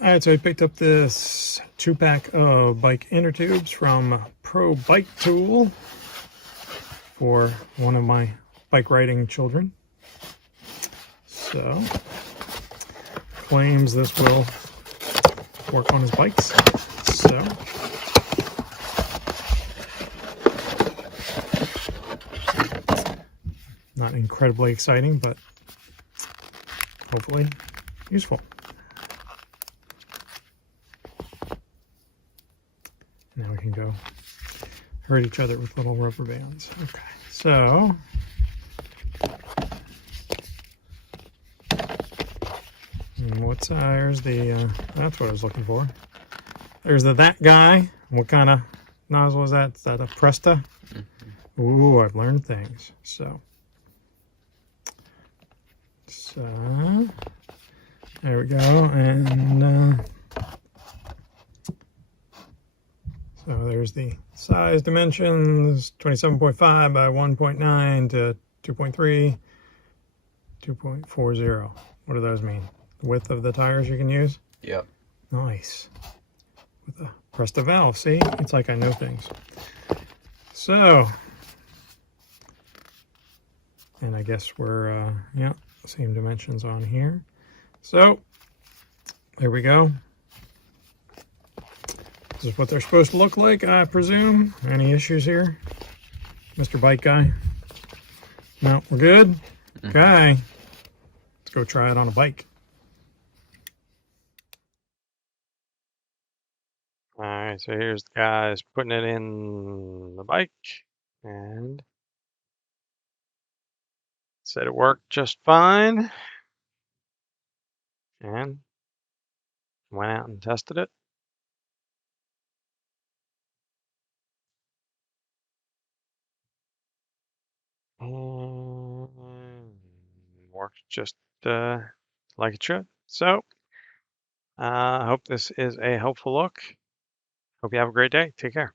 All right, so I picked up this 2-pack of bike inner tubes from Pro Bike Tool for one of my bike riding children. So, claims this will work on his bikes. So, not incredibly exciting, but hopefully useful. Now we can go hurt each other with little rubber bands. Okay, so there's the, that's what I was looking for. There's that guy. What kind of nozzle is that? Is that a Presta? Ooh, I've learned things. So there we go. And so there's the size dimensions, 27.5 by 1.9 to 2.3, 2.40. What do those mean? The width of the tires you can use? Yep. Nice. With a Presta valve, see? It's like I know things. So, and I guess we're, yeah, same dimensions on here. So, there we go. This is what they're supposed to look like, I presume. Any issues here, Mr. Bike Guy? No, we're good? Okay. Let's go try it on a bike. All right, so here's the guys putting it in the bike, and said it worked just fine, and went out and tested it. And works just like it should. So, I hope this is a helpful look. Hope you have a great day. Take care.